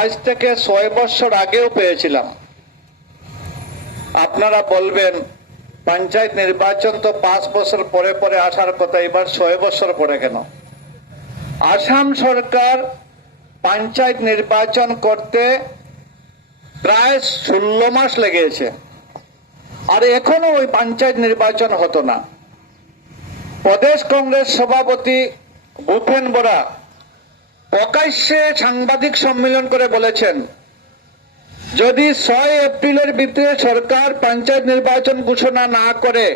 আজ থেকে ছয় বছর আগেও পেয়েছিলাম। আপনারা বলবেন, পঞ্চায়েত নির্বাচন তো পাঁচ বছর পরে পরে আসার কথা, এবার ছয় বছর পরে কেন? আসাম সরকার পঞ্চায়েত নির্বাচন করতে প্রায় ষোলো মাস লেগেছে। আর এখনও ওই পঞ্চায়েত নির্বাচন হতো না। প্রদেশ কংগ্রেস সভাপতি ভূপেন বরা প্রকাশ্যে সাংবাদিক সম্মেলন করে বলেছেন, যদি ছয় এপ্রিলের ভিতরে সরকার পঞ্চায়েত নির্বাচন ঘোষণা না করে,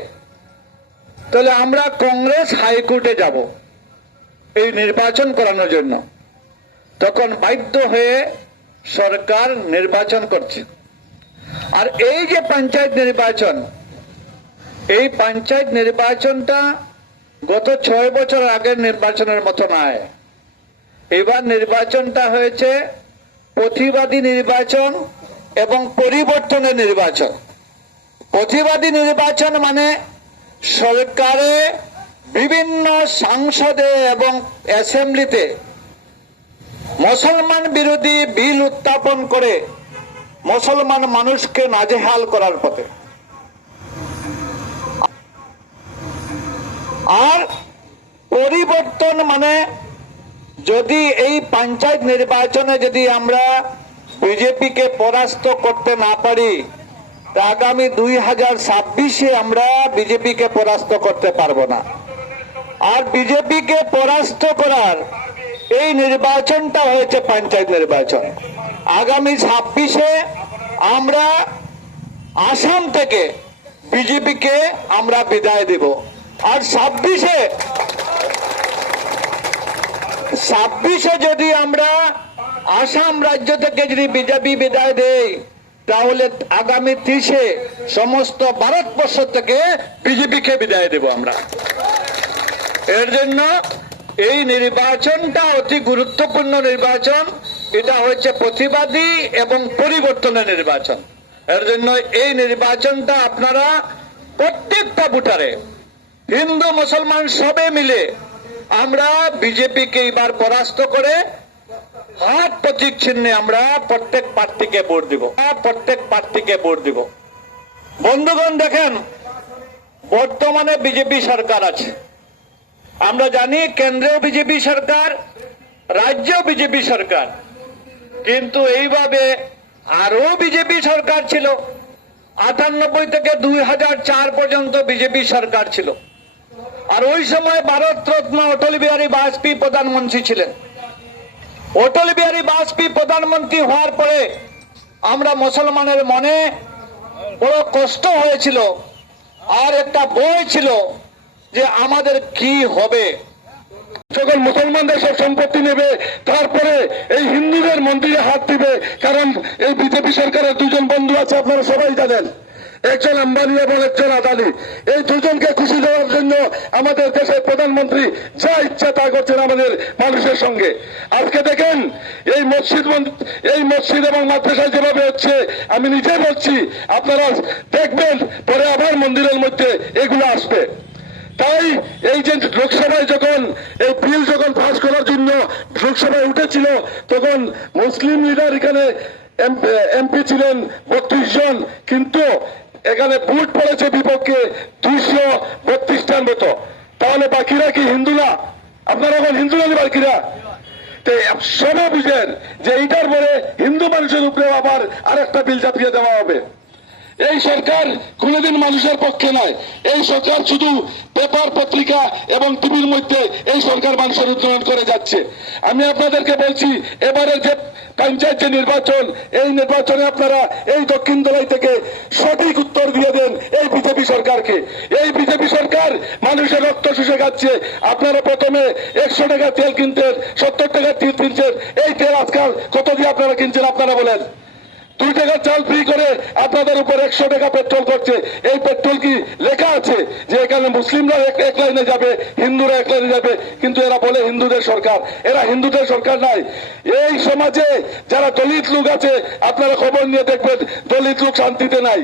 তাহলে আমরা কংগ্রেস হাইকোর্টে যাব এই নির্বাচন করানোর জন্য। তখন বাধ্য হয়ে সরকার নির্বাচন করছে। আর এই যে পঞ্চায়েত নির্বাচন, এই পঞ্চায়েত নির্বাচনটা গত ছয় বছর আগের নির্বাচনের মতো নয়। এবার নির্বাচনটা হয়েছে প্রতিবাদী নির্বাচন এবং পরিবর্তনের নির্বাচন। প্রতিবাদী নির্বাচন মানে সরকারে বিভিন্ন সংসদে এবং অ্যাসেম্বলিতে মুসলমান বিরোধী বিল উত্থাপন করে মুসলমান মানুষকে নাজেহাল করার পথে। আর পরিবর্তন মানে যদি এই পঞ্চায়েত নির্বাচনে যদি আমরা বিজেপিকে পরাস্ত করতে না পারি, তা আগামী দুই হাজার ছাব্বিশে আমরা বিজেপিকে পরাস্ত করতে পারব না। আর বিজেপিকে পরাস্ত করার এই নির্বাচনটা হয়েছে পঞ্চায়েত নির্বাচন। আগামী ছাব্বিশে আমরা আসাম থেকে বিজেপিকে আমরা বিদায় দেব। আর ছাব্বিশে ছাব্বিশে যদি আমরা আসাম রাজ্য থেকে যদি বিজেপি বিদায় দেই, তাহলে আগামী ত্রিশে সমস্ত ভারতবর্ষ থেকে বিজেপিকে বিদায় দেব আমরা। এর জন্য এই নির্বাচনটা অতি গুরুত্বপূর্ণ নির্বাচন। এটা হচ্ছে প্রতিবাদী এবং পরিবর্তনের নির্বাচন। এর জন্য এই নির্বাচনটা আপনারা প্রত্যেকটা ভোটারে, হিন্দু, মুসলমান সবে মিলে আমরা বিজেপিকে এবার পরাস্ত করে হাত প্রতীক চিহ্নে আমরা প্রত্যেক প্রার্থীকে ভোট দিব। প্রত্যেক প্রার্থীকে ভোট দিব। বন্ধুগণ, দেখেন, বর্তমানে বিজেপি সরকার আছে। আমরা জানি কেন্দ্রেও বিজেপি সরকার, রাজ্যেও বিজেপি সরকার। কিন্তু এইভাবে আরও বিজেপি সরকার ছিল। আটানব্বই থেকে দুই হাজার চার পর্যন্ত বিজেপি সরকার ছিল। আর ওই সময় ভারত রত্ন অটল বিহারী বাজপেয়ী প্রধানমন্ত্রী ছিলেন। অটল বিহারী বাজপেয়ী প্রধানমন্ত্রী হওয়ার পরে আমরা মুসলমানের মনে বড় কষ্ট হয়েছিল। আর একটা বই ছিল যে আমাদের কি হবে। সকল মুসলমানদের সব সম্পত্তি নেবে, তারপরে এই হিন্দুদের মন্দিরে হাত দিবে, কারণ এই বিজেপি সরকারের দুজন বন্ধু আছে, আপনারা সবাই জানেন। একজন আম্বানি এবং একজন আদানি। এই দুজনকে খুশি জন্য আমাদের দেশের প্রধানমন্ত্রী যা ইচ্ছা তা করছেন আমাদের মানুষের সঙ্গে। আজকে দেখেন, এই মসজিদ এই মসজিদ এবং মাদ্রাসায় যেভাবে হচ্ছে, আমি নিজে বলছি, আপনারা দেখবেন, পরে আবার মন্দিরের মধ্যে এগুলো আসবে। তাই এই যে লোকসভায় যখন, এই বিল যখন পাস করার জন্য লোকসভায় উঠেছিল, তখন মুসলিম লিডার এখানে এমপি ছিলেন বত্রিশ জন। কিন্তু এখানে ভোট পড়েছে বিপক্ষে দুইশো বত্রিশটার মতো। তাহলে বাকিরা কি হিন্দুরা? আপনারা এখন হিন্দু নাকি বাকিরা? তো সবাই বুঝেন যে এইটার পরে হিন্দু মানুষের উপরে আবার আরেকটা বিল চাপিয়ে দেওয়া হবে। এই সরকার কোনোদিন মানুষের পক্ষে নয়। এই সরকার শুধু পেপার, পত্রিকা এবং টিভির মধ্যে এই সরকার মানুষের উন্নয়ন করে যাচ্ছে। আমি আপনাদেরকে বলছি এবারে যে পঞ্চায়েত যে নির্বাচন, এই নির্বাচনে আপনারা এই দক্ষিণ দলাই থেকে সঠিক উত্তর দিয়ে দেন এই বিজেপি সরকারকে। এই বিজেপি সরকার মানুষের রক্ত শুষে খাচ্ছে। আপনারা প্রথমে একশো টাকা তেল কিনতেন, সত্তর টাকা তেল কিনছেন এই তেল আজকাল কত দিয়ে আপনারা কিনছেন আপনারা বলেন? দুই টাকা চাল ফ্রি করে আপনাদের উপর একশো টাকা পেট্রোল করছে এই পেট্রোল কি লেখা আছে? যে এখানে মুসলিমরা এক লাইনে যাবে, হিন্দুরা এক লাইনে যাবে, কিন্তু এরা বলে হিন্দুদের সরকার। এরা হিন্দুদের সরকার নাই। এই সমাজে যারা দলিত লোক আছে, আপনারা খবর নিয়ে দেখবেন, দলিত লোক শান্তিতে নাই।